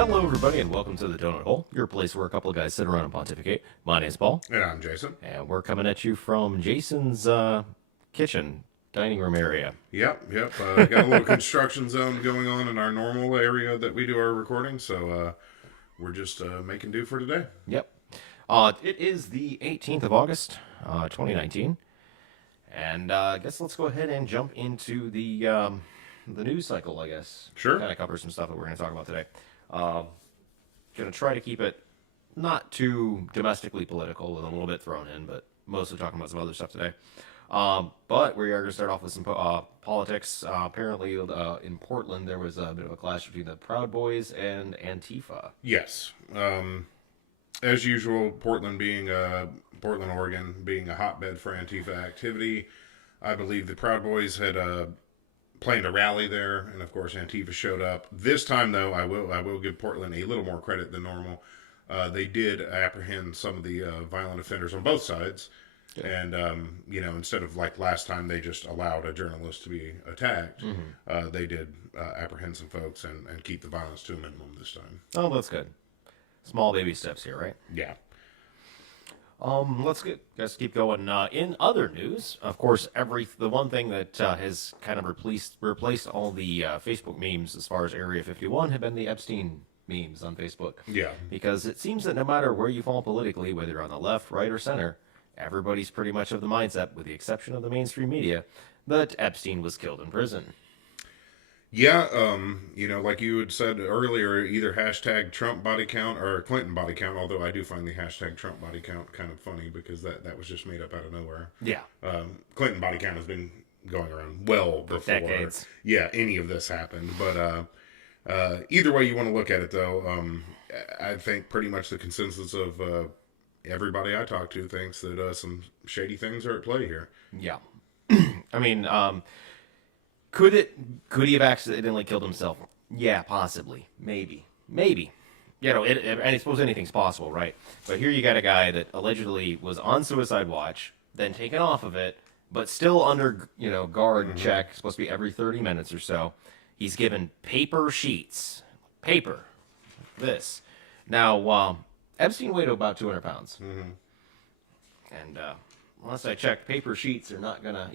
Hello, everybody, and welcome to the Donut Hole, your place where a couple of guys sit around and pontificate. My name's Paul, And I'm Jason. and we're coming at you from Jason's kitchen, dining room area. Yep. Got a little construction zone going on in our normal area that we do our recording, so we're just making do for today. Yep. It is the 18th of August, 2019, and I guess let's go ahead and jump into the news cycle, I guess. Sure. Kind of cover some stuff that we're going to talk about today. Going to try to keep it not too domestically political with a little bit thrown in, but mostly talking about some other stuff today. But we are going to start off with some politics. Apparently, in Portland, there was a bit of a clash between the Proud Boys and Antifa. Yes. As usual, Portland, Oregon, being a hotbed for Antifa activity, I believe the Proud Boys had planned a rally there, and of course Antifa showed up. This time, though, I will give Portland a little more credit than normal. They did apprehend some of the violent offenders on both sides, and instead of like last time they just allowed a journalist to be attacked, they did apprehend some folks and keep the violence to a minimum this time. Oh, that's good. Small baby steps here, right? Yeah. Let's keep going. In other news, of course, the one thing that has kind of replaced all the Facebook memes as far as Area 51 have been the Epstein memes on Facebook. Yeah. Because it seems that no matter where you fall politically, whether you're on the left, right, or center, everybody's pretty much of the mindset, with the exception of the mainstream media, that Epstein was killed in prison. Yeah, like you had said earlier, either hashtag Trump body count or Clinton body count, although I do find the hashtag Trump body count kind of funny because that was just made up out of nowhere. Yeah. Clinton body count has been going around well before decades. Yeah, any of this happened. But either way you want to look at it, though, I think pretty much the consensus of everybody I talk to thinks that some shady things are at play here. Yeah. I mean, could he have accidentally killed himself? Yeah, possibly. Maybe. And I suppose anything's possible, right? But here you got a guy that allegedly was on suicide watch, then taken off of it, but still under, guard check, supposed to be every 30 minutes or so. He's given paper sheets. Paper. This. Now, Epstein weighed about 200 pounds. Mm-hmm. And last I checked, paper sheets are not going to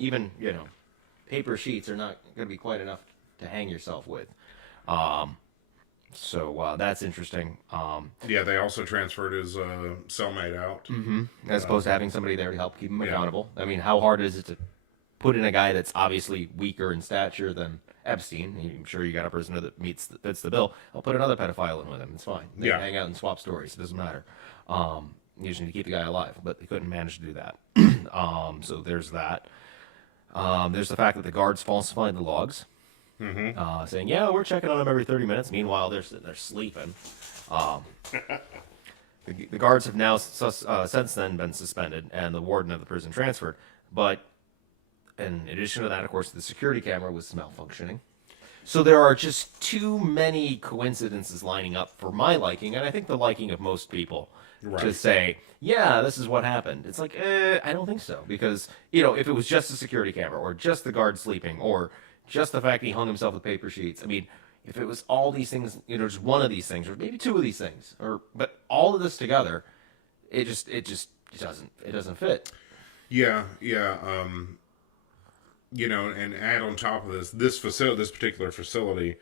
paper sheets are not going to be quite enough to hang yourself with. So that's interesting. Yeah, they also transferred his cellmate out. As opposed to having somebody there to help keep him accountable. I mean, how hard is it to put in a guy that's obviously weaker in stature than Epstein? I'm sure you got a prisoner that fits the bill. I'll put another pedophile in with him. It's fine. They hang out and swap stories. It doesn't matter. You just need to keep the guy alive, but they couldn't manage to do that. So there's that. There's the fact that the guards falsified the logs, saying, "Yeah, we're checking on them every 30 minutes." Meanwhile, they're sitting there sleeping. The guards have now since then been suspended, and the warden of the prison transferred. But in addition to that, of course, the security camera was malfunctioning. So there are just too many coincidences lining up for my liking, and I think the liking of most people, to say, yeah, this is what happened. It's like, I don't think so. Because, if it was just a security camera, or just the guard sleeping, or just the fact that he hung himself with paper sheets, I mean, if it was all these things, just one of these things, or maybe two of these things, but all of this together, it doesn't fit. Yeah. And add on top of this particular facility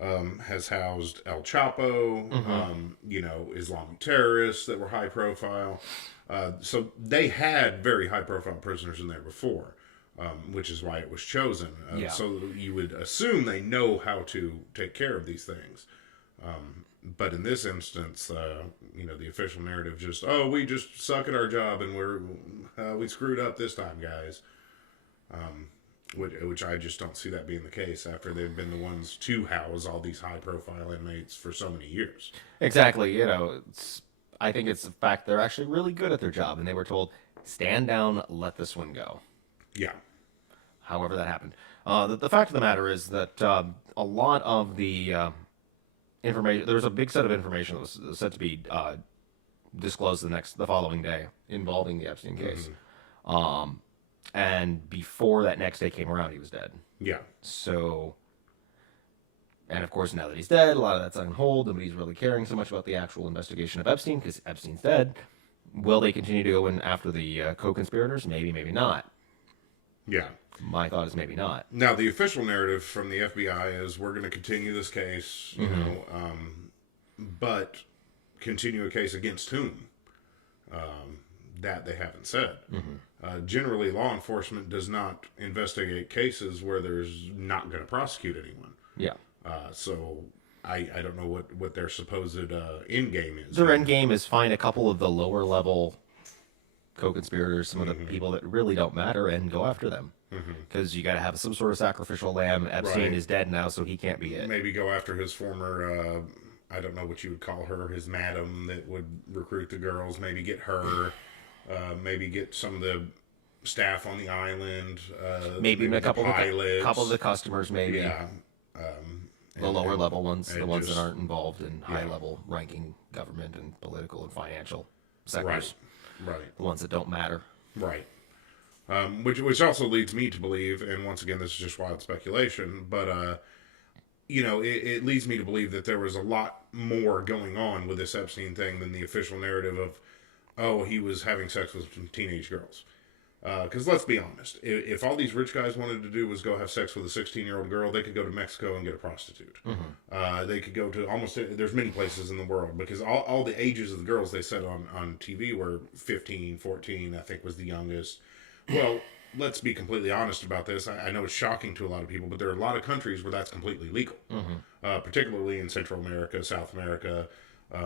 has housed El Chapo, Islamic terrorists that were high profile. So they had very high profile prisoners in there before, which is why it was chosen. So you would assume they know how to take care of these things. But in this instance, the official narrative we just suck at our job and we screwed up this time, guys. Which I just don't see that being the case after they've been the ones to house all these high-profile inmates for so many years. Exactly. I think it's the fact they're actually really good at their job, and they were told, stand down, let this one go. Yeah. However that happened. The fact of the matter is that a lot of the information, there was a big set of information that was set to be disclosed the following day involving the Epstein case. And before that next day came around, he was dead. Yeah. So And of course, now that he's dead, a lot of that's on hold. Nobody's really caring so much about the actual investigation of Epstein because Epstein's dead. Will they continue to go in after the co-conspirators? Maybe, maybe not. Yeah. My thought is maybe not. Now, the official narrative from the FBI is we're going to continue this case, you know, but continue a case against whom? That they haven't said. Generally, law enforcement does not investigate cases where there's not going to prosecute anyone. Yeah. So I don't know what their supposed end game is. Their end game is find a couple of the lower level co-conspirators, some of the people that really don't matter, and go after them. Because you got to have some sort of sacrificial lamb. Epstein Right. is dead now, so he can't be it. Maybe go after his former, I don't know what you would call her, his madam that would recruit the girls. Maybe get her. Maybe get some of the staff on the island. Maybe a couple pilots. of the customers, maybe. Yeah. The lower level ones, the and ones that just- aren't involved in high yeah. level ranking government and political and financial Right. sectors. Right. The ones that don't matter. Right. Which also leads me to believe, and once again, this is just wild speculation, but you know, it leads me to believe that there was a lot more going on with this Epstein thing than the official narrative of, oh, he was having sex with some teenage girls. Because let's be honest, if all these rich guys wanted to do was go have sex with a 16-year-old girl, they could go to Mexico and get a prostitute. They could go to there's many places in the world, because all the ages of the girls they said on TV were 15, 14, I think was the youngest. Well, let's be completely honest about this. I know it's shocking to a lot of people, but there are a lot of countries where that's completely legal, particularly in Central America, South America,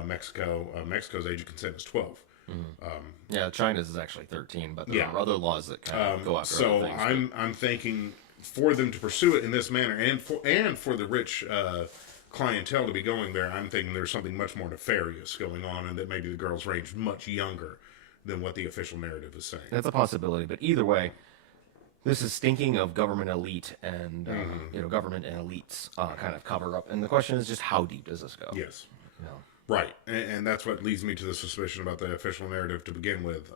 Mexico. Mexico's age of consent is 12. Yeah, China's is actually 13, but there Yeah. are other laws that kind of go after So other things. I'm thinking for them to pursue it in this manner, and for the rich clientele to be going there, I'm thinking there's something much more nefarious going on, and that maybe the girls range much younger than what the official narrative is saying. That's a possibility, but either way, this is stinking of government elite and government and elites kind of cover up. And the question is just how deep does this go? Yes. You know? Right, and that's what leads me to the suspicion about the official narrative to begin with.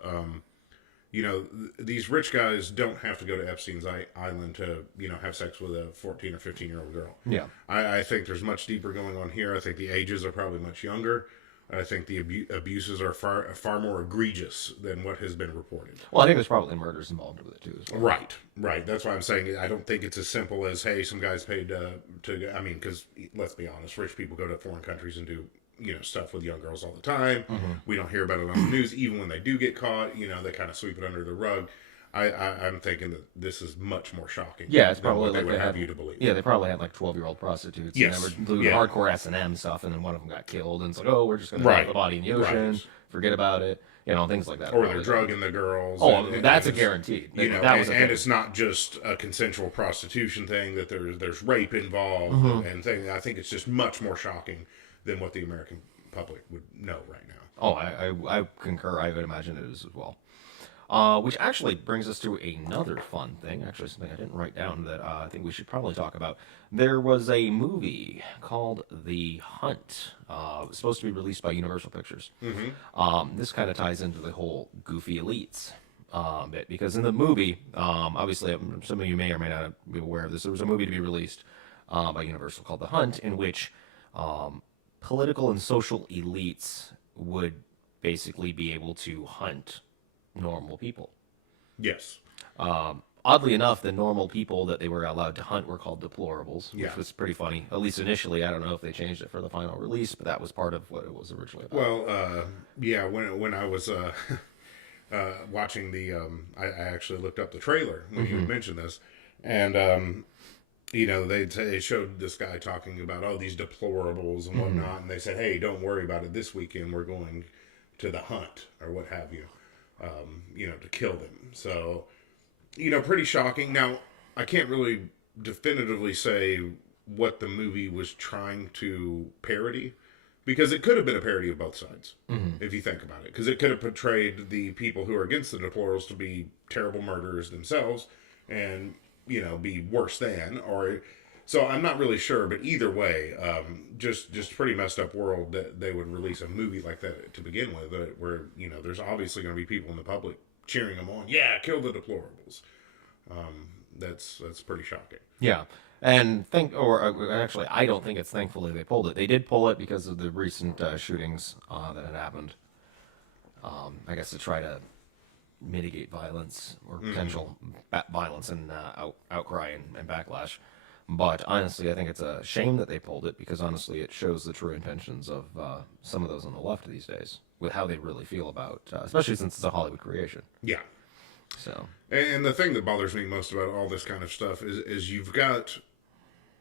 You know, these rich guys don't have to go to Epstein's island to, you know, have sex with a 14 or 15-year-old girl. Yeah. I think there's much deeper going on here. I think the ages are probably much younger. I think the abuses are far more egregious than what has been reported. Well, I think there's probably murders involved with it too. As well. Right. That's why I'm saying I don't think it's as simple as, hey, some guys paid to. I mean, because let's be honest, rich people go to foreign countries and do, you know, stuff with young girls all the time. We don't hear about it on the news. Even when they do get caught, you know, they kind of sweep it under the rug. I'm thinking that this is much more shocking. Yeah, it's than probably what they like would they have had, you to believe. Yeah, they probably had like 12-year-old prostitutes. Yes. And they were doing Yeah. hardcore S&M stuff, and then one of them got killed, and it's like, oh, we're just going to Right. dump the body in the ocean, Right. forget about it, you know, things like that. Or Probably. they're drugging the girls. Oh, and that's a it's- guaranteed. You know, that was a and thing. it's not just a consensual prostitution thing, that there's rape involved Mm-hmm. and things. I think it's just much more shocking than what the American public would know right now. Oh, I concur. I would imagine it is as well. Which actually brings us to another fun thing. Actually, something I didn't write down that I think we should probably talk about. There was a movie called The Hunt. It was supposed to be released by Universal Pictures. This kind of ties into the whole goofy elites bit, because in the movie, obviously, some of you may or may not be aware of this. There was a movie to be released by Universal called The Hunt, in which political and social elites would basically be able to hunt normal people. Yes. Oddly enough, the normal people that they were allowed to hunt were called deplorables, which Yeah. was pretty funny. At least initially, I don't know if they changed it for the final release, but that was part of what it was originally about. Well, yeah. When I was watching the, I actually looked up the trailer when you mentioned this, and you know, they showed this guy talking about, oh, these deplorables and whatnot, and they said, hey, don't worry about it. This weekend we're going to the hunt or what have you, you know, to kill them. So, you know, pretty shocking. Now, I can't really definitively say what the movie was trying to parody, because it could have been a parody of both sides, if you think about it. Because it could have portrayed the people who are against the deplorables to be terrible murderers themselves, and, you know, be worse than, or so I'm not really sure, but either way, just pretty messed up world that they would release a movie like that to begin with, where, you know, there's obviously going to be people in the public cheering them on. Yeah, kill the deplorables. That's pretty shocking. Yeah. And actually, I don't think it's thankfully they pulled it. They did pull it because of the recent shootings that had happened. I guess to try to mitigate violence or potential violence and outcry and backlash. But honestly, I think it's a shame that they pulled it because honestly, it shows the true intentions of some of those on the left these days with how they really feel about, especially since it's a Hollywood creation. Yeah. So, And the thing that bothers me most about all this kind of stuff is you've got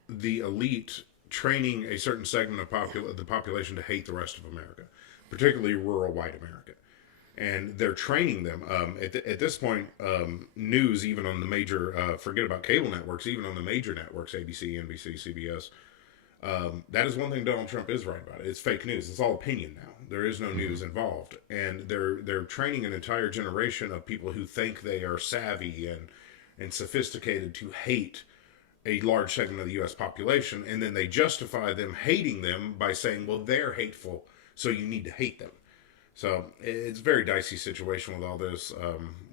the elite training a certain segment of the population to hate the rest of America, particularly rural white America. And they're training them. At this point, news, even on the major, forget about cable networks, even on the major networks, ABC, NBC, CBS, that is one thing Donald Trump is right about. It's fake news. It's all opinion now. There is no news involved, and they're training an entire generation of people who think they are savvy and sophisticated to hate a large segment of the U.S. population, and then they justify them hating them by saying, "Well, they're hateful, so you need to hate them." So it's a very dicey situation with all this.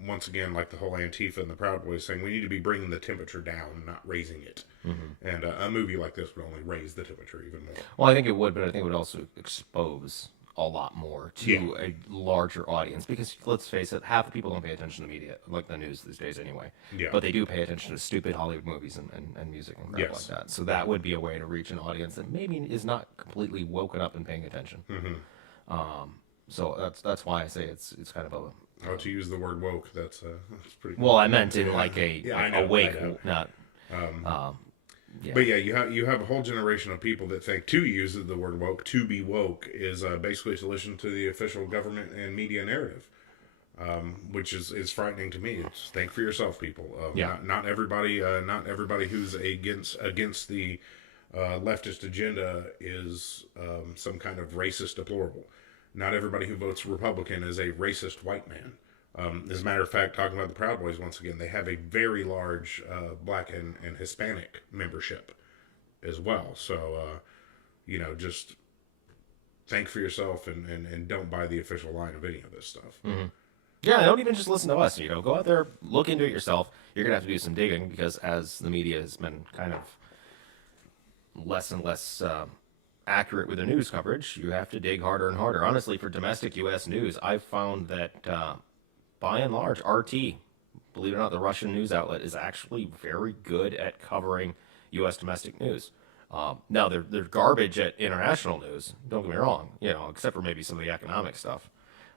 Once again, like the whole Antifa and the Proud Boys saying, we need to be bringing the temperature down, not raising it. And a movie like this would only raise the temperature even more. well, I think it would, but I think it would also expose a lot more to a larger audience because let's face it, half the people don't pay attention to media, like the news these days anyway. Yeah. But they do pay attention to stupid Hollywood movies and music and crap like that. So that would be a way to reach an audience that maybe is not completely woken up and paying attention. So that's why I say it's kind of a. Oh, to use the word woke, that's pretty. Well, I meant in like I know, awake, I know. not. Yeah. But yeah, you have a whole generation of people that think to use the word woke, to be woke, is basically to listen to the official government and media narrative, which is frightening to me. It's think for yourself, people. Not everybody who's against the leftist agenda is some kind of racist deplorable. Not everybody who votes Republican is a racist white man. As a matter of fact, talking about the Proud Boys once again, they have a very large black and Hispanic membership as well. So, just think for yourself and don't buy the official line of any of this stuff. Yeah, don't even just listen to us. Go out there, look into it yourself. You're gonna have to do some digging because as the media has been kind of less and less accurate with the news coverage, you have to dig harder and harder. Honestly, for domestic U.S. news, I've found that by and large, RT, believe it or not, the Russian news outlet, is actually very good at covering U.S. domestic news. Now, they're garbage at international news, don't get me wrong, except for maybe some of the economic stuff.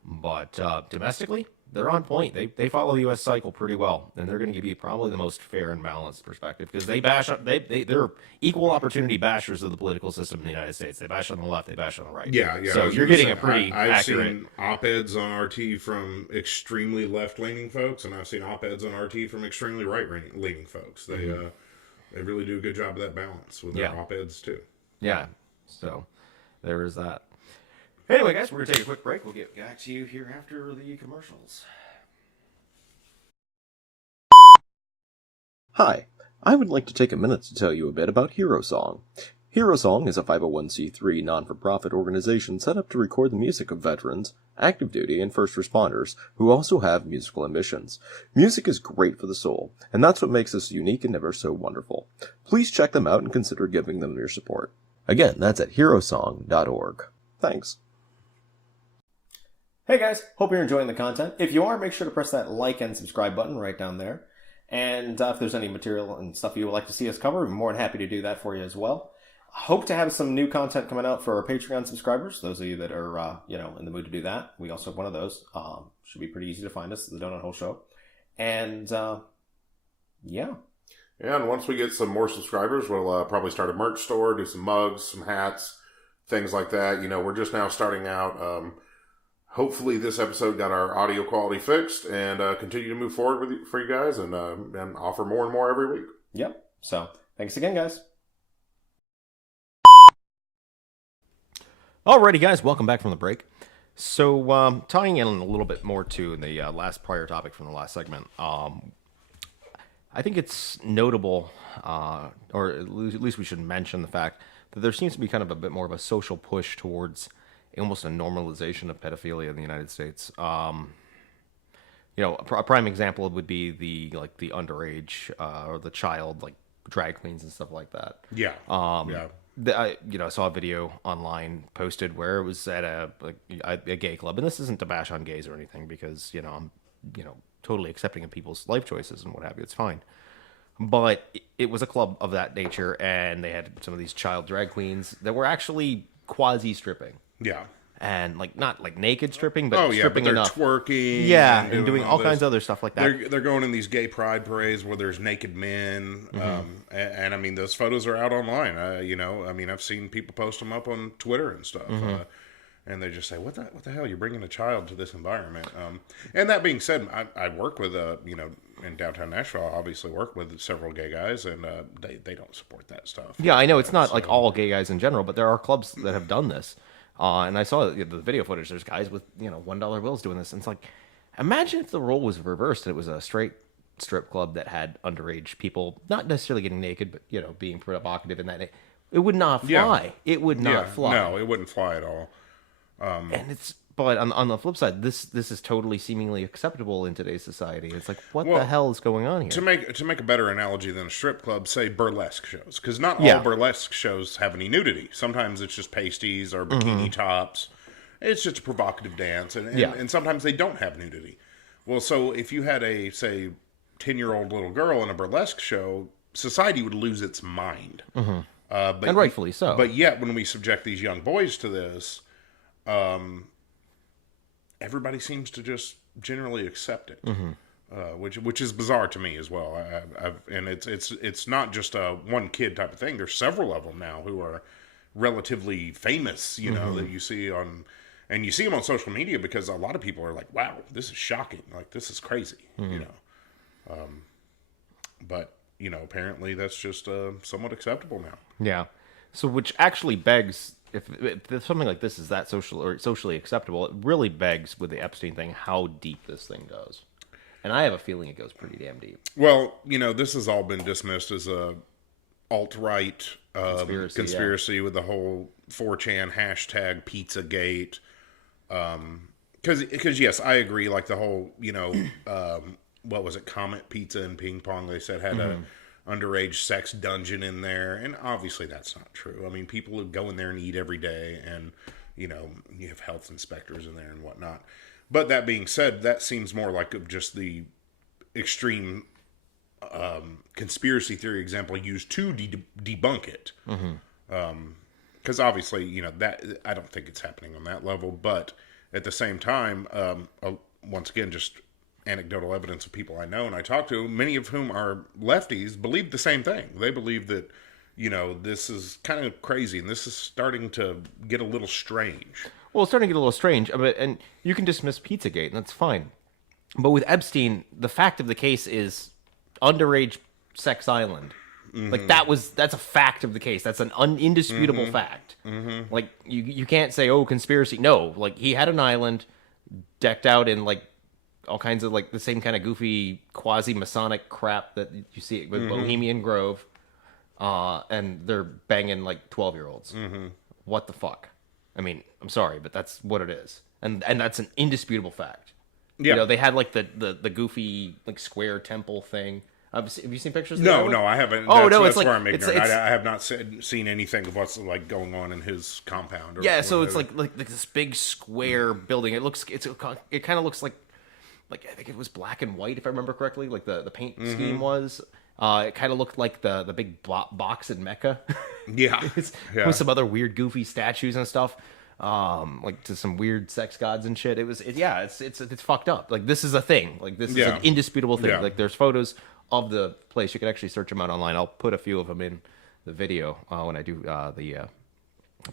But domestically, they're on point. They follow the U.S. cycle pretty well, and they're going to give you probably the most fair and balanced perspective because they're equal opportunity bashers of the political system in the United States. They bash on the left, they bash on the right. Yeah. So you're getting a pretty I've accurate. seen op-eds on RT from extremely left-leaning folks, and I've seen op-eds on RT from extremely right-leaning folks. They really do a good job of that balance with their op-eds too. Yeah. So there is that. Anyway, guys, we're going to take a quick break. We'll get back to you here after the commercials. Hi, I would like to take a minute to tell you a bit about Hero Song. Hero Song is a 501c3 non-for-profit organization set up to record the music of veterans, active duty, and first responders who also have musical ambitions. Music is great for the soul, and that's what makes us unique and ever so wonderful. Please check them out and consider giving them your support. Again, that's at herosong.org. Thanks. Hey guys, hope you're enjoying the content. If you are, make sure to press that like and subscribe button right down there. And if there's any material and stuff you would like to see us cover, we're more than happy to do that for you as well. Hope to have some new content coming out for our Patreon subscribers. Those of you that are, in the mood to do that. We also have one of those. Should be pretty easy to find us, the Donut Hole Show. And, yeah. Yeah, and once we get some more subscribers, we'll probably start a merch store, do some mugs, some hats, things like that. We're just now starting out. Hopefully this episode got our audio quality fixed and continue to move forward for you guys and offer more and more every week. Yep. So, thanks again, guys. Alrighty, guys, welcome back from the break. So, tying in a little bit more to the last prior topic from the last segment, I think it's notable, or at least we should mention the fact that there seems to be kind of a bit more of a social push towards almost a normalization of pedophilia in the United States. a prime example would be the underage or the child like drag queens and stuff like that. Yeah. Yeah. I saw a video online posted where it was at a gay club, and this isn't to bash on gays or anything, because I'm totally accepting of people's life choices and what have you. It's fine, but it was a club of that nature, and they had some of these child drag queens that were actually quasi stripping, Yeah. and like not like naked stripping, but Oh yeah, but stripping they're enough. twerking. Yeah, and doing all this. kinds of other stuff like that. They're going in these gay pride parades where there's naked men, and I mean those photos are out online. I've seen people post them up on Twitter and stuff, and they just say, "What the hell? You're bringing a child to this environment." And that being said, I work with in downtown Nashville. I obviously work with several gay guys, and they don't support that stuff. Yeah, I know it's not like all gay guys in general, but there are clubs that have done this. And I saw the video footage. There's guys with $1 bills doing this, and it's like, imagine if the role was reversed and it was a straight strip club that had underage people, not necessarily getting naked, but being provocative in that. It would not fly. Yeah. It would not Yeah, fly. no, it wouldn't fly at all. But on the flip side, this is totally seemingly acceptable in today's society. It's like, what the Well, hell is going on here? To make a better analogy than a strip club, say burlesque shows, because not all Yeah. burlesque shows have any nudity. Sometimes it's just pasties or bikini tops. It's just a provocative dance, and sometimes they don't have nudity. Well, so if you had a, say, 10-year-old little girl in a burlesque show, society would lose its mind. But, and rightfully so. But yet, when we subject these young boys to this, everybody seems to just generally accept it, which is bizarre to me as well. And it's not just a one kid type of thing. There's several of them now who are relatively famous, that you see on, and you see them on social media, because a lot of people are like, "Wow, this is shocking! Like, this is crazy," But apparently that's just somewhat acceptable now. Yeah. So, which actually begs, if something like this is that socially acceptable, it really begs with the Epstein thing how deep this thing goes. And I have a feeling it goes pretty damn deep. Well, this has all been dismissed as a alt-right conspiracy with the whole 4chan hashtag Pizzagate. Because yes, I agree. Like the whole, what was it, Comet Pizza and Ping Pong? They said had a underage sex dungeon in there, and obviously that's not true. I mean, people who go in there and eat every day, and you have health inspectors in there and whatnot. But that being said, that seems more like just the extreme conspiracy theory example used to debunk it. Because obviously, that I don't think it's happening on that level. But at the same time, once again, just anecdotal evidence of people I know and I talk to, many of whom are lefties, believe the same thing. They believe that, this is kind of crazy, and this is starting to get a little strange. Well, it's starting to get a little strange, and you can dismiss Pizzagate, and that's fine. But with Epstein, the fact of the case is underage sex island. Like that's a fact of the case. That's an indisputable fact. Like you can't say, oh, conspiracy. No, like he had an island decked out in like all kinds of like the same kind of goofy quasi Masonic crap that you see with Bohemian Grove, and they're banging like 12-year-olds. What the fuck? I mean, I'm sorry, but that's what it is, and that's an indisputable fact. Yeah. They had like the goofy like square temple thing. Have you seen pictures of No, that? no, I haven't. Oh, that's, no, that's it's like where I'm ignorant. it's I have not seen anything of what's like going on in his compound. Or yeah. So it's whatever. like this big square building. It kind of looks like I think it was black and white if I remember correctly. Like the paint scheme was. It kind of looked like the big box in Mecca. Yeah. With some other weird goofy statues and stuff. Like to some weird sex gods and shit. It's fucked up. Like this is a thing. Like this is an indisputable thing. Yeah. Like there's photos of the place. You can actually search them out online. I'll put a few of them in the video when I do the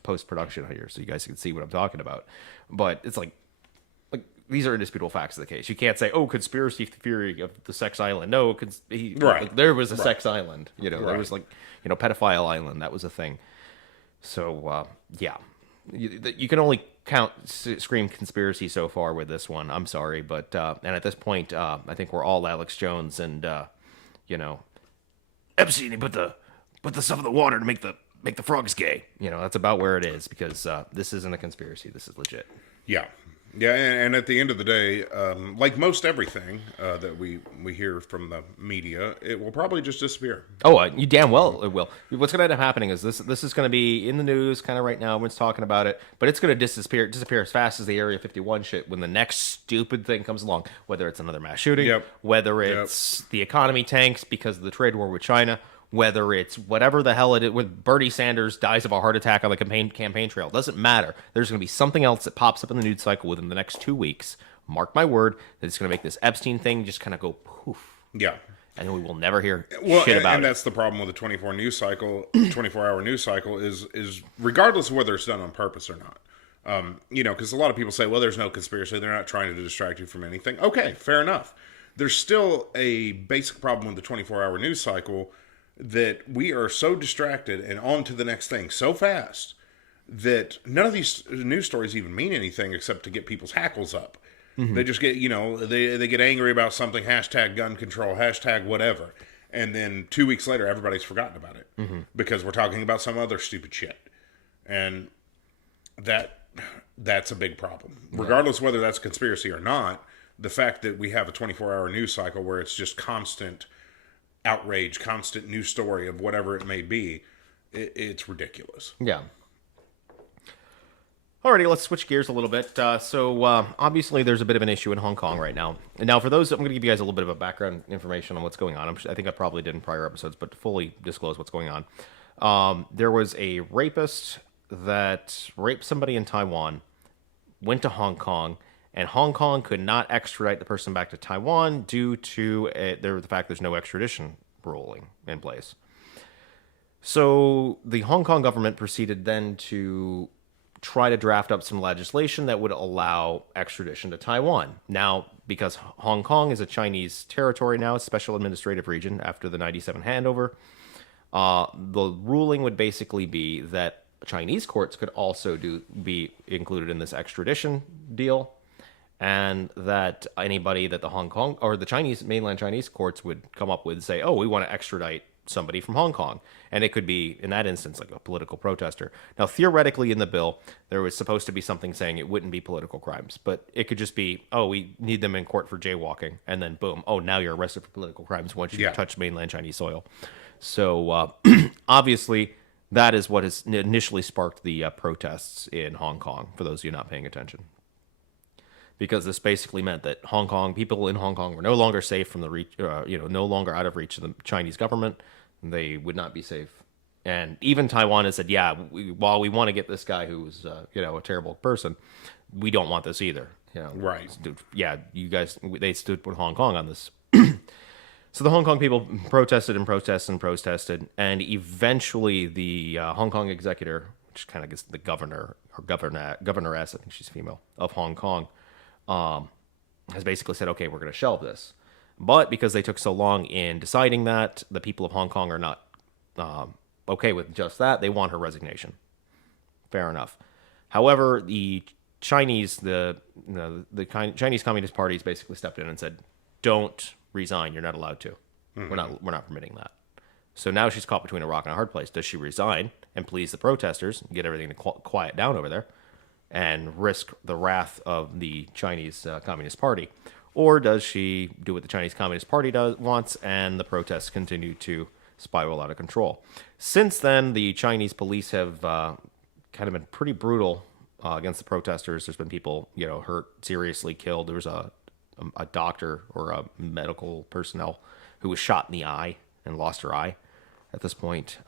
post production here, so you guys can see what I'm talking about. But it's like these are indisputable facts of the case. You can't say, "Oh, conspiracy theory of the sex island." No, Right. like, there was a sex island. There Right. was pedophile island. That was a thing. So yeah, you can only scream conspiracy so far with this one. I'm sorry, but and at this point, I think we're all Alex Jones and Epstein. He put the stuff in the water to make the frogs gay. That's about where it is, because this isn't a conspiracy. This is legit. Yeah. Yeah, and at the end of the day, like most everything that we hear from the media, it will probably just disappear. Oh, you damn well it will. What's going to end up happening is this is going to be in the news kind of right now. Everyone's talking about it, but it's going to disappear as fast as the Area 51 shit when the next stupid thing comes along. Whether it's another mass shooting, Yep. whether it's the economy tanks because of the trade war with China, whether it's whatever the hell it is, when Bernie Sanders dies of a heart attack on the campaign trail, doesn't matter. There's going to be something else that pops up in the news cycle within the next 2 weeks. Mark my word, that it's going to make this Epstein thing just kind of go poof, Yeah. and we will never hear Well, shit and, about and it. that's the problem with the 24-hour news cycle is regardless of whether it's done on purpose or not. Because a lot of people say, well, there's no conspiracy. They're not trying to distract you from anything. Okay, fair enough. There's still a basic problem with the 24-hour news cycle that we are so distracted and on to the next thing so fast that none of these news stories even mean anything except to get people's hackles up. They just get, they get angry about something, hashtag gun control, hashtag whatever. And then 2 weeks later, everybody's forgotten about it because we're talking about some other stupid shit. And that's a big problem. Regardless whether that's a conspiracy or not, the fact that we have a 24-hour news cycle where it's just constant outrage, constant news story of whatever it may be, it's ridiculous. Yeah. Alrighty, let's switch gears a little bit. So obviously there's a bit of an issue in Hong Kong right now. And now for those, I'm going to give you guys a little bit of a background information on what's going on. I think I probably did in prior episodes, but to fully disclose what's going on. There was a rapist that raped somebody in Taiwan, went to Hong Kong, and Hong Kong could not extradite the person back to Taiwan due to the fact there's no extradition ruling in place. So the Hong Kong government proceeded then to try to draft up some legislation that would allow extradition to Taiwan. Now, because Hong Kong is a Chinese territory now, a special administrative region after the 97 handover, the ruling would basically be that Chinese courts could also be included in this extradition deal, and that anybody that the Hong Kong or the Chinese mainland Chinese courts would come up with say, oh, we want to extradite somebody from Hong Kong. And it could be, in that instance, like a political protester. Now, theoretically, in the bill, there was supposed to be something saying it wouldn't be political crimes, but it could just be, oh, we need them in court for jaywalking, and then boom, oh, now you're arrested for political crimes once you touch mainland Chinese soil. So, obviously, that is what has initially sparked the protests in Hong Kong, for those of you not paying attention. Because this basically meant that people in Hong Kong were no longer safe from the reach, no longer out of reach of the Chinese government. They would not be safe. And even Taiwan has said, yeah, while we want to get this guy who's, a terrible person, we don't want this either. Right. Yeah, you guys, they stood with Hong Kong on this. So the Hong Kong people protested and protested and protested. And eventually the Hong Kong executor, which kind of gets the governor or governess, I think she's female, of Hong Kong, has basically said, okay, we're going to shelve this. But because they took so long in deciding that, the people of Hong Kong are not okay with just that. They want her resignation. Fair enough. However, the Chinese Communist Party has basically stepped in and said, don't resign. You're not allowed to. We're not permitting that. So now she's caught between a rock and a hard place. Does she resign and please the protesters and get everything to quiet down over there and risk the wrath of the Chinese Communist Party? Or does she do what the Chinese Communist Party wants, and the protests continue to spiral out of control? Since then, the Chinese police have kind of been pretty brutal against the protesters. There's been people, hurt, seriously killed. There was a doctor or a medical personnel who was shot in the eye and lost her eye at this point.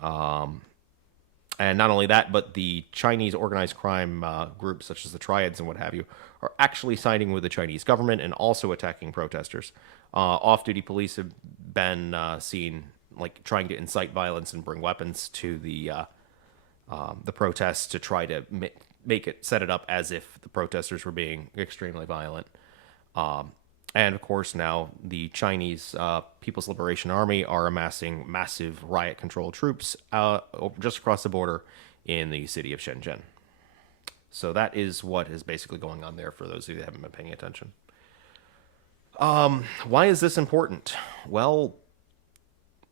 And not only that, but the Chinese organized crime groups, such as the Triads and what have you, are actually siding with the Chinese government and also attacking protesters. Off-duty police have been seen trying to incite violence and bring weapons to the protests to try to set it up as if the protesters were being extremely violent. And of course, now the Chinese People's Liberation Army are amassing massive riot control troops just across the border in the city of Shenzhen. So that is what is basically going on there for those of you that haven't been paying attention. Why is this important? Well,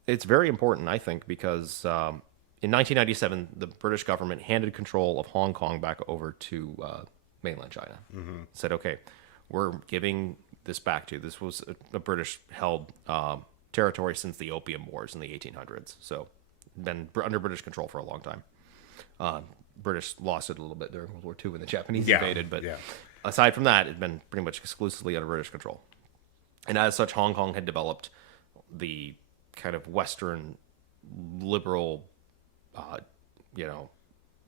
it's very important, I think, because in 1997, the British government handed control of Hong Kong back over to mainland China. Said, okay, we're giving this back to you. This was a British held territory since the Opium Wars in the 1800s. So been under British control for a long time. British lost it a little bit during World War II when the Japanese invaded, but aside from that, it'd been pretty much exclusively under British control. And as such, Hong Kong had developed the kind of Western liberal,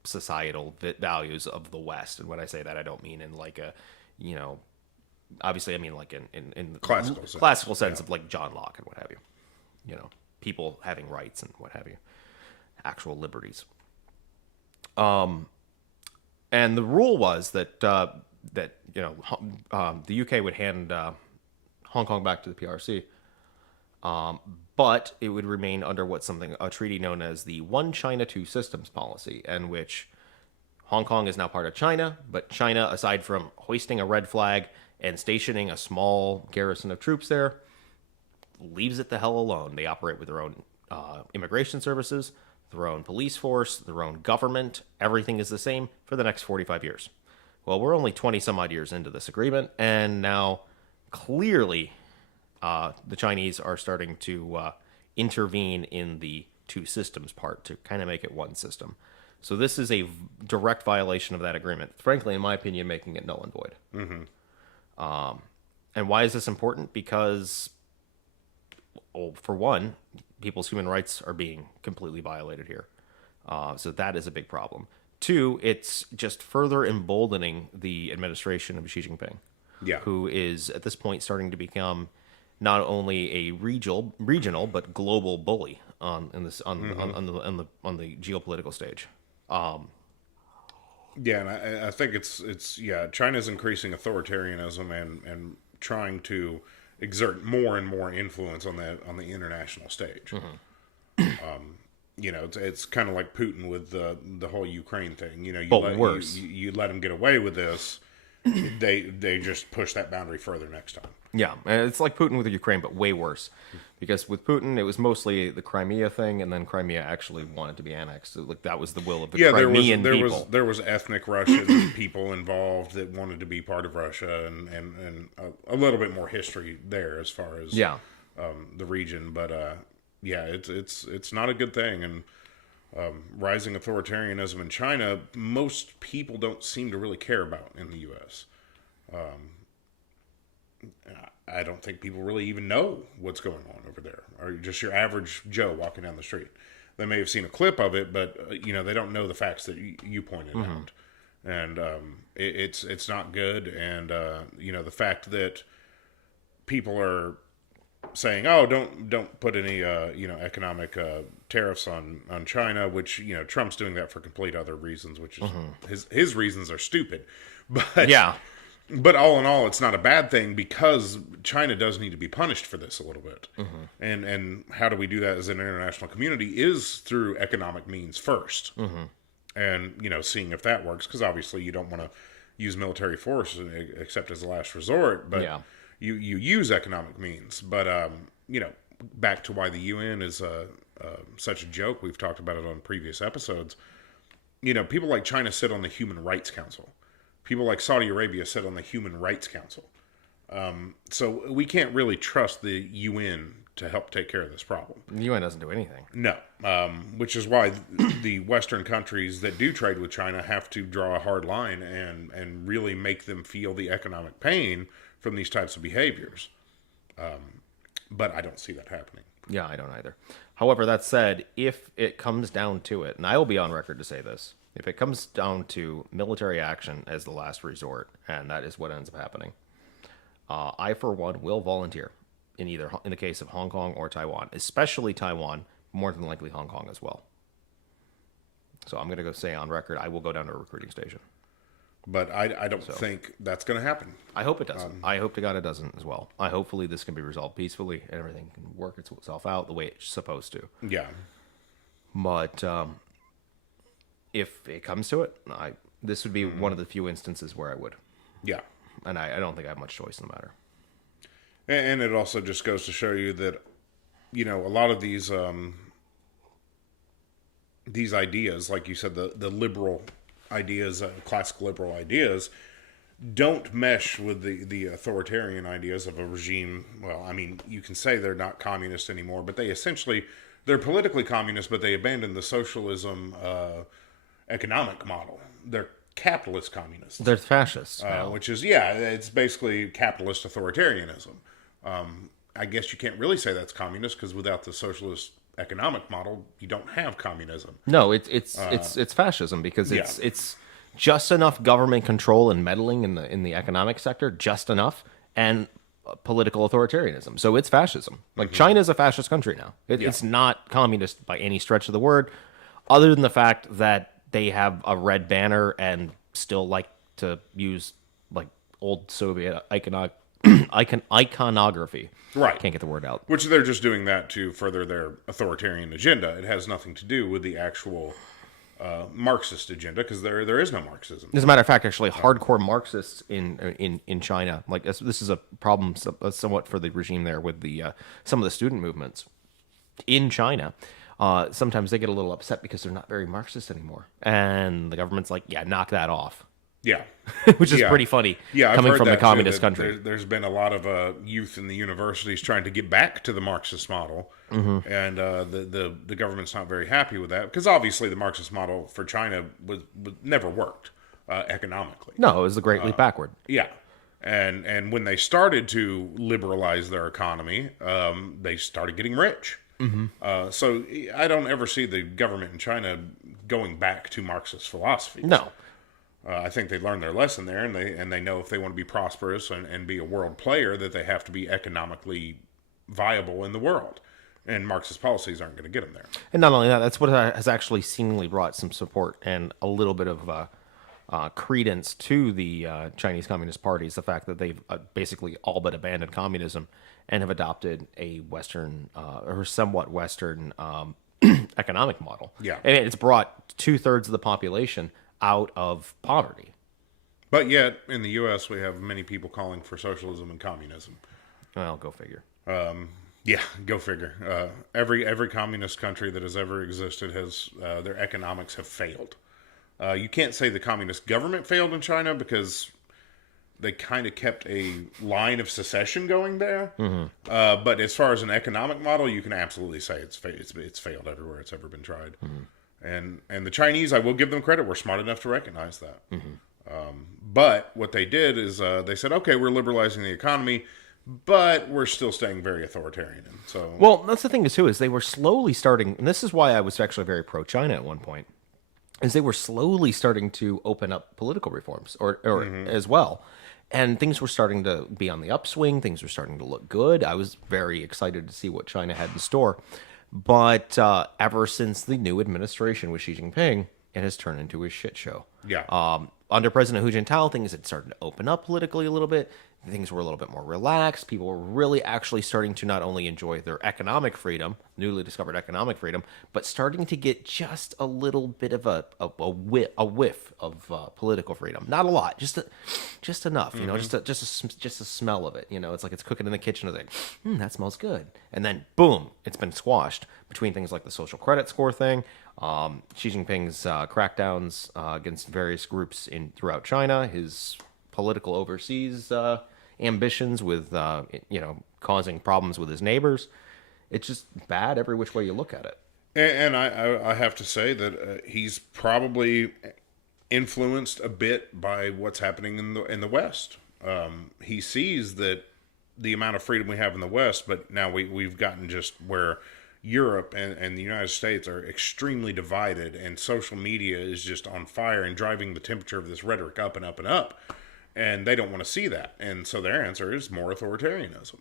societal values of the West. And when I say that, I don't mean in like a, obviously I mean like in the classical sense of like John Locke and what have you. People having rights and what have you, actual liberties. And the rule was that the UK would hand Hong Kong back to the PRC, but it would remain under a treaty known as the One China Two Systems policy, in which Hong Kong is now part of China, but China, aside from hoisting a red flag and stationing a small garrison of troops there, leaves it the hell alone. They operate with their own immigration services, their own police force, their own government. Everything is the same for the next 45 years. Well, we're only 20 some odd years into this agreement, and now clearly the Chinese are starting to intervene in the two systems part to kind of make it one system. So this is a direct violation of that agreement. Frankly, in my opinion, making it null and void. And why is this important? Because, well, for one, people's human rights are being completely violated here. So that is a big problem. Two, it's just further emboldening the administration of Xi Jinping, who is at this point starting to become not only a regional but global bully on the geopolitical stage. And I think it's China's increasing authoritarianism and trying to exert more and more influence on the international stage. It's kind of like Putin with the whole Ukraine thing. You let him get away with this, they just push that boundary further next time. Yeah, and it's like Putin with Ukraine, but way worse. Because with Putin, it was mostly the Crimea thing, and then Crimea actually wanted to be annexed. So, like, that was the will of the Crimean people. There was ethnic Russian people involved that wanted to be part of Russia, and a little bit more history there as far as the region. But it's not a good thing. And rising authoritarianism in China, most people don't seem to really care about in the U.S. I don't think people really even know what's going on over there, or just your average Joe walking down the street. They may have seen a clip of it, but they don't know the facts that you pointed out, and it's not good. And the fact that people are saying, "Oh, don't put any economic tariffs on China," which Trump's doing that for complete other reasons, which is his reasons are stupid, but But all in all, it's not a bad thing because China does need to be punished for this a little bit. And how do we do that as an international community is through economic means first. And, seeing if that works, because obviously you don't want to use military force except as a last resort, but you use economic means. But, back to why the UN is such a joke, we've talked about it on previous episodes. People like China sit on the Human Rights Council. People like Saudi Arabia sit on the Human Rights Council. So we can't really trust the UN to help take care of this problem. The UN doesn't do anything. No. Which is why the Western countries that do trade with China have to draw a hard line and really make them feel the economic pain from these types of behaviors. But I don't see that happening. Yeah, I don't either. However, that said, if it comes down to it, and I will be on record to say this, if it comes down to military action as the last resort, and that is what ends up happening, I, for one, will volunteer in the case of Hong Kong or Taiwan, especially Taiwan, more than likely Hong Kong as well. So I'm going to go say on record, I will go down to a recruiting station. But I don't think that's going to happen. I hope it doesn't. I hope to God it doesn't as well. Hopefully this can be resolved peacefully and everything can work itself out the way it's supposed to. Yeah. But if it comes to it, this would be one of the few instances where I would. Yeah. And I don't think I have much choice in the matter. And it also just goes to show you that, a lot of these ideas, like you said, the liberal ideas, classic liberal ideas, don't mesh with the authoritarian ideas of a regime. Well, I mean, you can say they're not communist anymore, but they're politically communist, but they abandoned the socialism economic model. They're capitalist communists. They're fascists. Which is, yeah, it's basically capitalist authoritarianism. I guess you can't really say that's communist because without the socialist economic model, you don't have communism. No, it's fascism because it's just enough government control and meddling in the economic sector, just enough, and political authoritarianism. So it's fascism. Like China is a fascist country now. It's not communist by any stretch of the word, other than the fact that they have a red banner and still like to use like old Soviet iconography. Right. Can't get the word out. Which they're just doing that to further their authoritarian agenda. It has nothing to do with the actual Marxist agenda because there is no Marxism. As a matter of fact, actually, hardcore Marxists in China, like this is a problem somewhat for the regime there with the some of the student movements in China. Sometimes they get a little upset because they're not very Marxist anymore, and the government's like, "Yeah, knock that off." Yeah. Which is pretty funny I've coming heard from that the too, communist that country. There's been a lot of youth in the universities trying to get back to the Marxist model, and the government's not very happy with that because obviously the Marxist model for China was never worked economically. No, it was the Great Leap Backward. Yeah, and when they started to liberalize their economy, they started getting rich. So I don't ever see the government in China going back to Marxist philosophy. No. I think they learned their lesson there, and they know if they want to be prosperous and be a world player, that they have to be economically viable in the world. And Marxist policies aren't going to get them there. And not only that, that's what has actually seemingly brought some support and a little bit of credence to the Chinese Communist Party is the fact that they've basically all but abandoned communism and have adopted a Western or somewhat Western economic model. Yeah. And it's brought 2/3 of the population out of poverty. But yet, in the U.S., we have many people calling for socialism and communism. Well, go figure. Yeah, go figure. Every communist country that has ever existed has their economics have failed. You can't say the communist government failed in China because they kind of kept a line of secession going there. But as far as an economic model, you can absolutely say it's failed everywhere it's ever been tried. And the Chinese, I will give them credit, were smart enough to recognize that. But what they did is they said, okay, we're liberalizing the economy, but we're still staying very authoritarian. And so, Well, that's the thing too, is they were slowly starting, and this is why I was actually very pro-China at one point, is they were slowly starting to open up political reforms or as well. And things were starting to be on the upswing. Things were starting to look good. I was very excited to see what China had in store. But ever since the new administration with Xi Jinping, it has turned into a shit show. yeah. Under President Hu Jintao, things had started to open up politically a little bit. Things were a little bit more relaxed. People were really actually starting to not only enjoy their economic freedom, newly discovered economic freedom, but starting to get just a little bit of a whiff of political freedom. Not a lot, just enough. You know, just a smell of it. You know, it's like it's cooking in the kitchen. It's like, that smells good, and then boom, it's been squashed between things like the social credit score thing, Xi Jinping's crackdowns against various groups throughout China, his political overseas ambitions with causing problems with his neighbors. It's just bad every which way you look at it. And I have to say that he's probably influenced a bit by what's happening in the West. He sees that the amount of freedom we have in the West, but now we've gotten just where Europe and the United States are extremely divided, and social media is just on fire and driving the temperature of this rhetoric up and up and up. And they don't want to see that. And so their answer is more authoritarianism.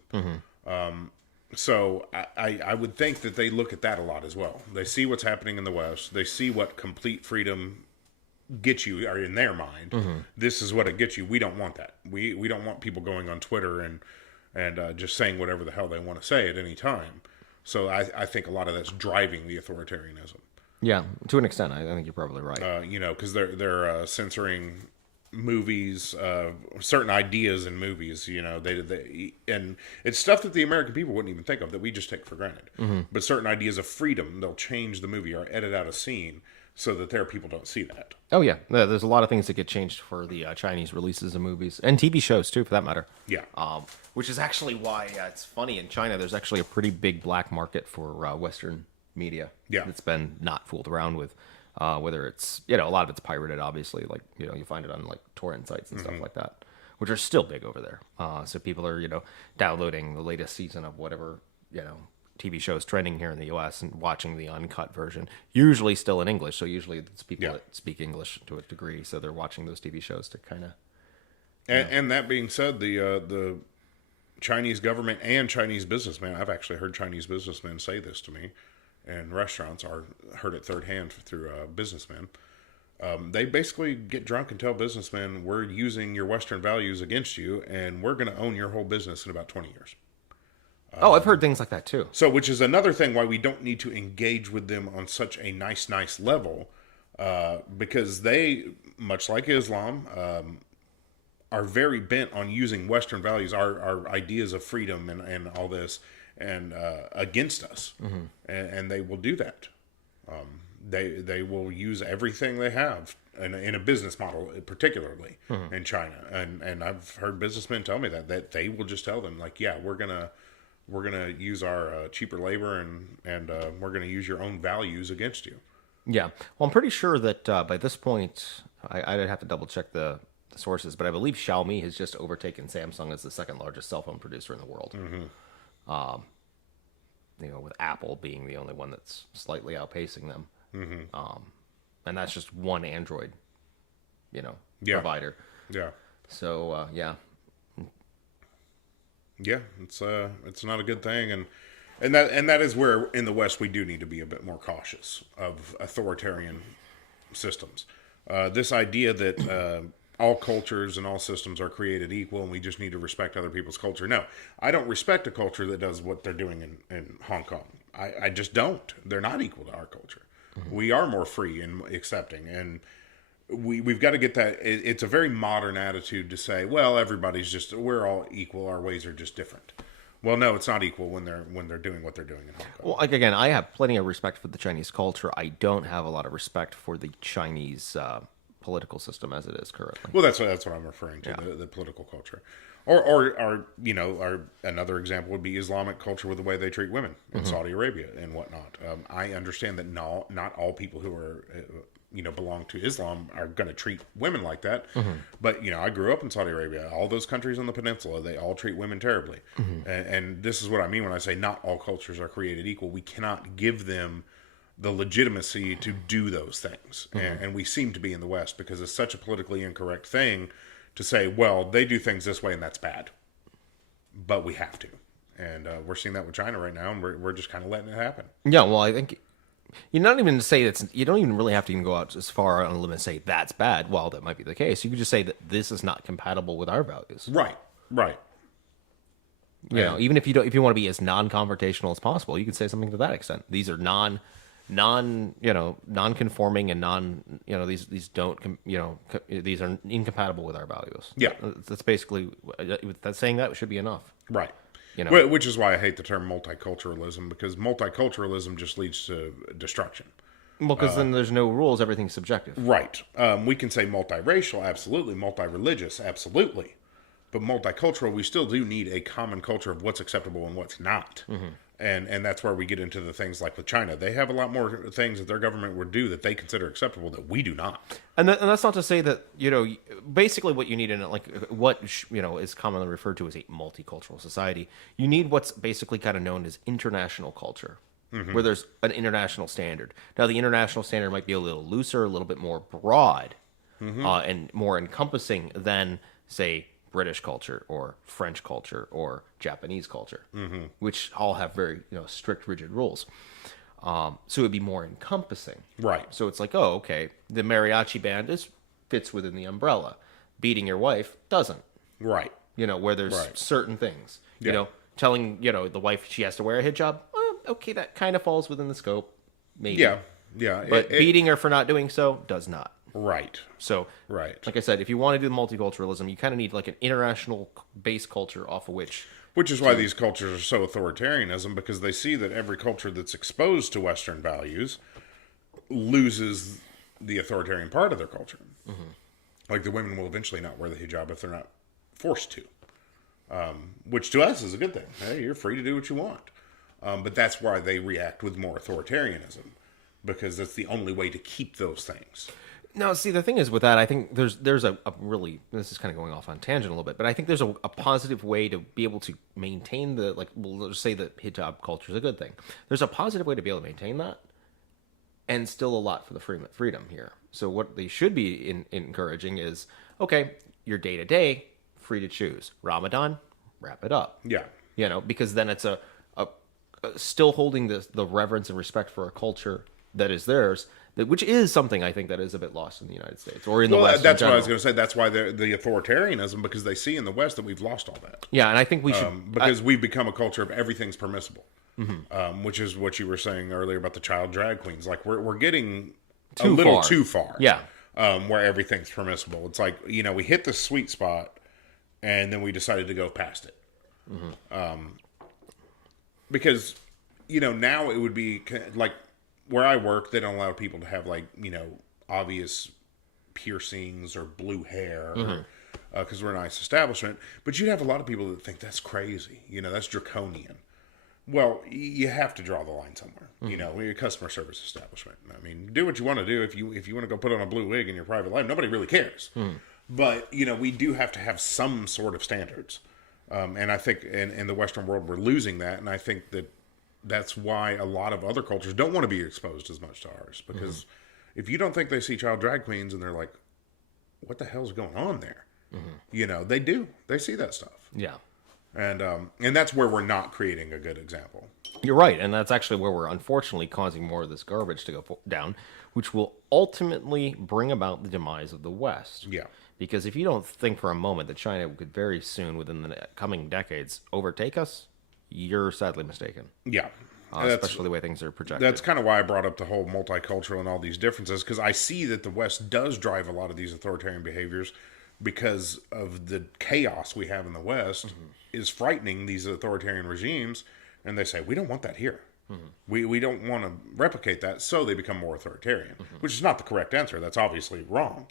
So I would think that they look at that a lot as well. They see what's happening in the West. They see what complete freedom gets you, or in their mind. This is what it gets you. We don't want that. We don't want people going on Twitter and just saying whatever the hell they want to say at any time. So I think a lot of that's driving the authoritarianism. Yeah, to an extent, I think you're probably right. Because they're censoring movies, certain ideas in movies. They and it's stuff that the American people wouldn't even think of, that we just take for granted. But certain ideas of freedom, they'll change the movie or edit out a scene so that their people don't see that. Oh yeah, there's a lot of things that get changed for the Chinese releases of movies and TV shows too, for that matter. Yeah. Which is actually why it's funny in China. There's actually a pretty big black market for Western media. Yeah. That's been not fooled around with. Whether it's a lot of it's pirated, obviously. Like you find it on like torrent sites and stuff like that, which are still big over there. So people are downloading the latest season of whatever TV shows trending here in the U.S. and watching the uncut version, usually still in English. So usually it's people that speak English to a degree, so they're watching those TV shows to kind of. And that being said, the Chinese government and Chinese businessmen, I've actually heard Chinese businessmen say this to me in restaurants, or heard it third hand through businessmen. They basically get drunk and tell businessmen, we're using your Western values against you, and we're going to own your whole business in about 20 years. Oh, I've heard things like that too. So, which is another thing why we don't need to engage with them on such a nice level, because they, much like Islam, are very bent on using Western values, our ideas of freedom and all this, and against us, and they will do that. They will use everything they have in a business model, particularly in China, and I've heard businessmen tell me that they will just tell them like, yeah, we're gonna use our cheaper labor and we're gonna use your own values against you. Yeah. Well, I'm pretty sure that by this point, I'd have to double check the sources, but I believe Xiaomi has just overtaken Samsung as the second largest cell phone producer in the world. With Apple being the only one that's slightly outpacing them. And that's just one Android, provider. Yeah. So, yeah. Yeah, it's not a good thing, and that is where in the West we do need to be a bit more cautious of authoritarian systems. This idea that all cultures and all systems are created equal and we just need to respect other people's culture. No, I don't respect a culture that does what they're doing in Hong Kong. I just don't. They're not equal to our culture. We are more free and accepting, and we've got to get that. It's a very modern attitude to say, well, we're all equal. Our ways are just different. Well, no, it's not equal when they're doing what they're doing in Hong Kong. Well, like again, I have plenty of respect for the Chinese culture. I don't have a lot of respect for the Chinese political system as it is currently. Well, that's what I'm referring to, the political culture. Or another example would be Islamic culture with the way they treat women in Saudi Arabia and whatnot. I understand that not all people who are belong to Islam are going to treat women like that. But I grew up in Saudi Arabia. All those countries on the peninsula, they all treat women terribly. And this is what I mean when I say not all cultures are created equal. We cannot give them the legitimacy to do those things. And we seem to be in the West because it's such a politically incorrect thing to say, well, they do things this way and that's bad. But we have to. And we're seeing that with China right now, and we're just kind of letting it happen. Yeah, well, I think you're not even to say you don't even really have to even go out as far on a limb and say that's bad. Well, that might be the case. You could just say that this is not compatible with our values. Right. Even if you want to be as non-confrontational as possible, you could say something to that extent. These are non-conforming and these are incompatible with our values. Yeah. That's basically saying that should be enough. Right. Which is why I hate the term multiculturalism, because multiculturalism just leads to destruction. Well, because then there's no rules, everything's subjective. Right. We can say multiracial, absolutely. Multireligious, absolutely. But multicultural, we still do need a common culture of what's acceptable and what's not. And that's where we get into the things like with China. They have a lot more things that their government would do that they consider acceptable that we do not. And that's not to say that, basically what you need in what is commonly referred to as a multicultural society, you need what's basically kind of known as international culture, where there's an international standard. Now, the international standard might be a little looser, a little bit more broad, and more encompassing than, say, British culture or French culture or Japanese culture, which all have very strict, rigid rules. So it would be more encompassing. Right. So it's like, oh, okay, the mariachi band fits within the umbrella. Beating your wife doesn't. Right. Where there's certain things. Yeah. Telling the wife she has to wear a hijab. Okay, that kind of falls within the scope. Maybe. Yeah. But beating her for not doing so does not. Right. So, like I said, if you want to do multiculturalism, you kind of need like an international base culture off of which. Which is why these cultures are so authoritarianism, because they see that every culture that's exposed to Western values loses the authoritarian part of their culture. Like the women will eventually not wear the hijab if they're not forced to, which to us is a good thing. Hey, you're free to do what you want. But that's why they react with more authoritarianism, because that's the only way to keep those things. No, see, the thing is with that, I think there's a really, this is kind of going off on tangent a little bit, but I think there's a positive way to be able to maintain the, like, well, let's say the hijab culture is a good thing. There's a positive way to be able to maintain that, and still a lot for the freedom here. So what they should be encouraging is, okay, your day-to-day, free to choose. Ramadan, wrap it up. Yeah. You know, because then it's a still holding the reverence and respect for a culture that is theirs, which is something I think that is a bit lost in the United States or in the West. That's what I was going to say. That's why the authoritarianism, because they see in the West that we've lost all that. Yeah, and I think we should because we've become a culture of everything's permissible, which is what you were saying earlier about the child drag queens. Like we're getting a little too far. Yeah, where everything's permissible. It's like, you know, we hit the sweet spot, and then we decided to go past it. Because, you know, now it would be like where I work, they don't allow people to have, like, you know, obvious piercings or blue hair because we're a nice establishment. But you'd have a lot of people that think that's crazy. You know, that's draconian. Well, you have to draw the line somewhere. You know, we're a customer service establishment. I mean, do what you want to do. If you want to go put on a blue wig in your private life, nobody really cares. But, you know, we do have to have some sort of standards. And I think in the Western world, we're losing that. And I think that's why a lot of other cultures don't want to be exposed as much to ours. Because if you don't think they see child drag queens and they're like, what the hell's going on there? You know, they do. They see that stuff. yeah. And that's where we're not creating a good example. You're right, and that's actually where we're unfortunately causing more of this garbage to go down, which will ultimately bring about the demise of the West. Yeah. Because if you don't think for a moment that China could very soon, within the coming decades, overtake us, you're sadly mistaken. Yeah. Especially the way things are projected. That's kind of why I brought up the whole multicultural and all these differences, because I see that the West does drive a lot of these authoritarian behaviors because of the chaos we have in the West is frightening these authoritarian regimes, and they say, we don't want that here. We don't want to replicate that, so they become more authoritarian, which is not the correct answer. That's obviously wrong.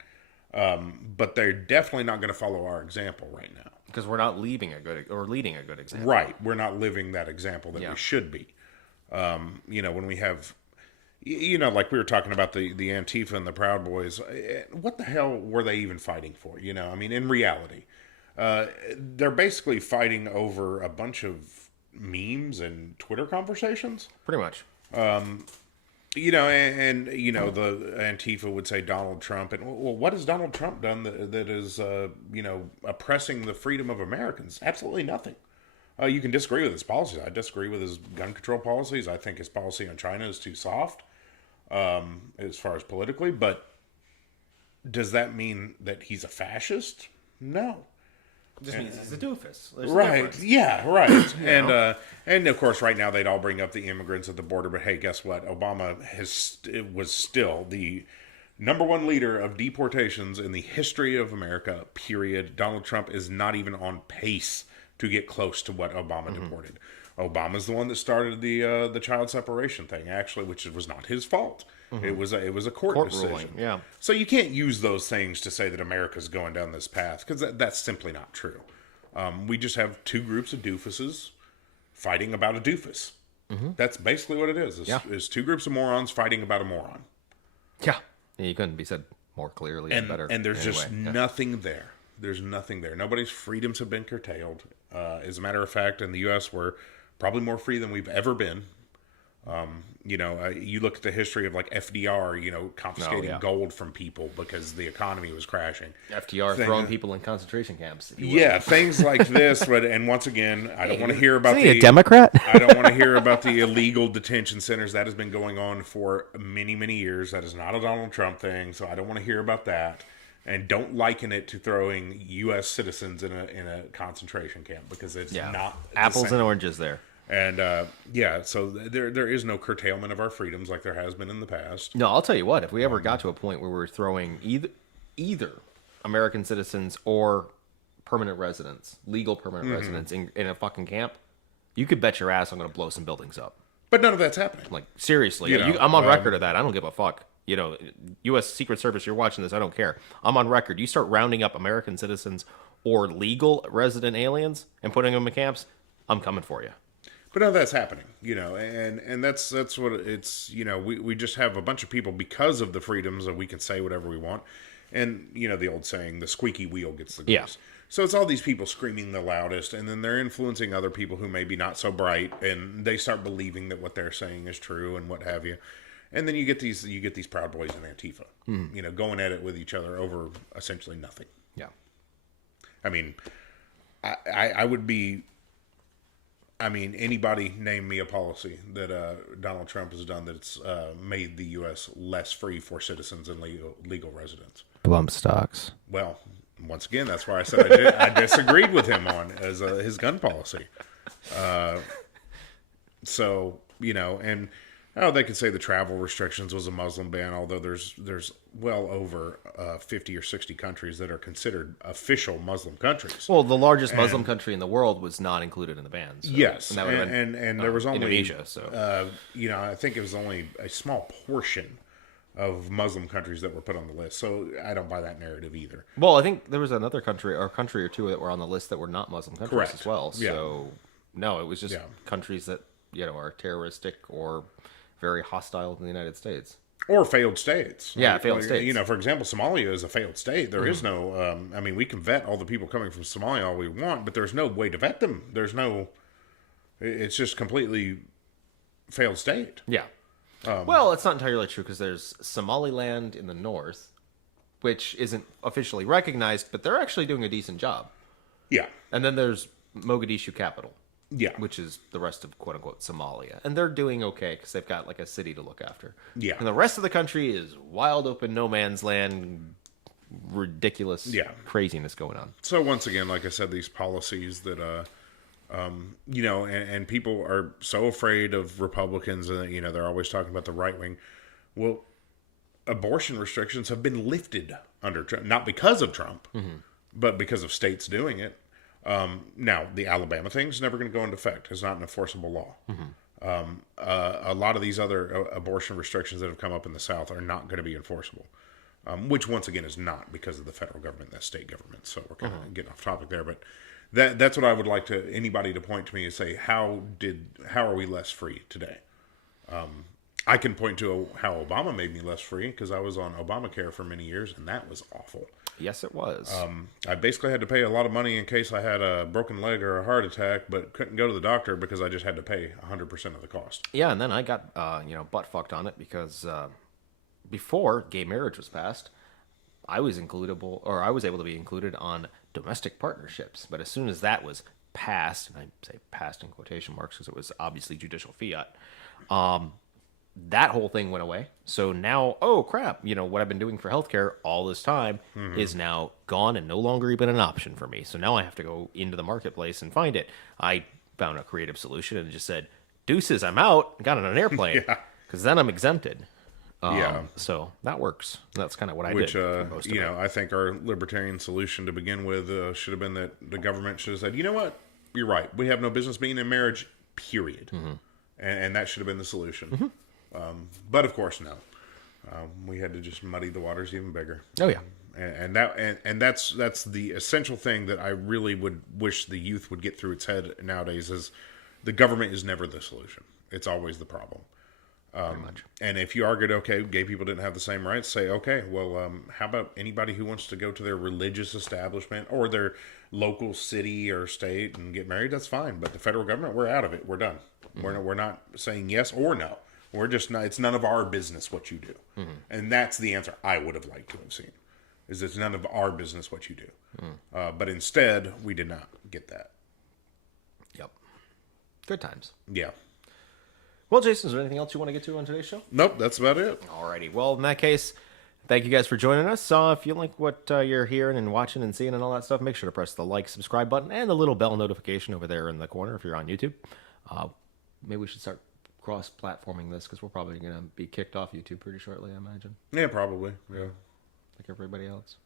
But they're definitely not going to follow our example right now. Because we're not leading a good example. Right. We're not living that example that Yeah. we should be. You know, when we have, you know, like we were talking about the Antifa and the Proud Boys, what the hell were they even fighting for? You know, I mean, in reality, they're basically fighting over a bunch of memes and Twitter conversations. Pretty much. You know, and you know, the Antifa would say Donald Trump, and well, what has Donald Trump done that is, you know, oppressing the freedom of Americans? Absolutely nothing. You can disagree with his policies. I disagree with his gun control policies. I think his policy on China is too soft, as far as politically. But does that mean that he's a fascist? No. It just means he's a doofus. There's a Right. difference. Yeah. Right. And of course, right now they'd all bring up the immigrants at the border. But hey, guess what? Obama was still the number one leader of deportations in the history of America. Period. Donald Trump is not even on pace to get close to what Obama deported. Obama's the one that started the child separation thing, actually, which was not his fault. It was a court decision. ruling, yeah. So you can't use those things to say that America's going down this path, because that's simply not true. We just have two groups of doofuses fighting about a doofus. That's basically what it is. Is two groups of morons fighting about a moron. Yeah. You couldn't be said more clearly and better. And there's anyway. just nothing there. There's nothing there. Nobody's freedoms have been curtailed. As a matter of fact, in the U.S., we're probably more free than we've ever been. You know, you look at the history of like FDR, you know, confiscating gold from people because the economy was crashing. FDR throwing people in concentration camps. If you will. Yeah, things like this. And once again, I don't want to hear about Isn't he a Democrat? I don't want to hear about the illegal detention centers. That has been going on for many, many years. That is not a Donald Trump thing, so I don't want to hear about that. And don't liken it to throwing U.S. citizens in a concentration camp, because it's not the apples same. and oranges there. And so there is no curtailment of our freedoms like there has been in the past. No, I'll tell you what. If we ever got to a point where we're throwing either American citizens or permanent residents, legal permanent residents, in a fucking camp, you could bet your ass I'm going to blow some buildings up. But none of that's happening. Like seriously, You know, I'm on record of that. I don't give a fuck. you know, U.S. Secret Service, you're watching this, I don't care. I'm on record. You start rounding up American citizens or legal resident aliens and putting them in camps, I'm coming for you. But now that's happening, you know, and that's what it's, you know, we just have a bunch of people because of the freedoms that we can say whatever we want. And, you know, the old saying, the squeaky wheel gets the grease. Yeah. So it's all these people screaming the loudest, and then they're influencing other people who may be not so bright, and they start believing that what they're saying is true and what have you. And then you get these Proud Boys and Antifa, you know, going at it with each other over essentially nothing. Yeah. I mean, I would be. I mean, anybody name me a policy that Donald Trump has done that's made the U.S. less free for citizens and legal residents. Bump stocks. Well, once again, that's why I said I disagreed with him on his gun policy. So, you know, and they could say the travel restrictions was a Muslim ban, although there's well over 50 or 60 countries that are considered official Muslim countries. Well, the largest Muslim country in the world was not included in the ban. So, Yes, and that would have been, and there was only Indonesia. So you know, I think it was only a small portion of Muslim countries that were put on the list. So I don't buy that narrative either. well, I think there was another country or two that were on the list that were not Muslim countries Correct. as well. Yeah. So no, it was just Yeah. countries that, you know, are terroristic or very hostile to the United States. Or failed states. Yeah, failed states. You know, for example, Somalia is a failed state. There is no, I mean, we can vet all the people coming from Somalia all we want, but there's no way to vet them. It's just completely failed state. Yeah. Well, it's not entirely true because there's Somaliland in the north, which isn't officially recognized, but they're actually doing a decent job. Yeah. And then there's Mogadishu capital, Yeah. which is the rest of quote unquote Somalia, and they're doing okay because they've got like a city to look after. Yeah. And the rest of the country is wild open no man's land, ridiculous Yeah. craziness going on. So once again, like I said, these policies that, you know, and people are so afraid of Republicans, and you know, they're always talking about the right wing. Well, abortion restrictions have been lifted under Trump, not because of Trump, but because of states doing it. Now, the Alabama thing's never going to go into effect. It's not an enforceable law. A lot of these other abortion restrictions that have come up in the South are not going to be enforceable, which once again is not because of the federal government, that's state government. So we're kind of getting off topic there, but that's what I would like to anybody to point to me and say, how are we less free today? I can point to how Obama made me less free because I was on Obamacare for many years, and that was awful. Yes, it was. I basically had to pay a lot of money in case I had a broken leg or a heart attack, but couldn't go to the doctor because I just had to pay 100% of the cost. Yeah, and then I got butt fucked on it because before gay marriage was passed, I was able to be included on domestic partnerships. But as soon as that was passed, and I say passed in quotation marks because it was obviously judicial fiat, that whole thing went away. So now, oh crap, what I've been doing for healthcare all this time is now gone and no longer even an option for me. So now I have to go into the marketplace and find it. I found a creative solution and just said, deuces, I'm out, got on an airplane. Because then I'm exempted. So that works. That's kind of what I did. For most of it. I think our libertarian solution to begin with should have been that the government should have said, you know what, you're right. We have no business being in marriage, period. And that should have been the solution. But of course, no. We had to just muddy the waters even bigger. Oh yeah. And that's the essential thing that I really would wish the youth would get through its head nowadays is the government is never the solution. It's always the problem. Pretty much. And if you argued, okay, gay people didn't have the same rights, say, okay, well, how about anybody who wants to go to their religious establishment or their local city or state and get married? That's fine. But the federal government, we're out of it. We're done. We're not saying yes or no. We're just not, it's none of our business what you do. And that's the answer I would have liked to have seen, is it's none of our business what you do. But instead, we did not get that. Yep. Good times. Yeah. Well, Jason, is there anything else you want to get to on today's show? Nope, that's about it. Alrighty. Well, in that case, thank you guys for joining us. If you like what you're hearing and watching and seeing and all that stuff, make sure to press the like, subscribe button, and the little bell notification over there in the corner if you're on YouTube. Maybe we should start cross-platforming this because we're probably going to be kicked off YouTube pretty shortly, I imagine. Yeah, probably. Yeah. Like everybody else.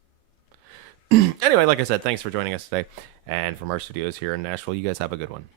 Anyway, like I said, thanks for joining us today. And from our studios here in Nashville, you guys have a good one.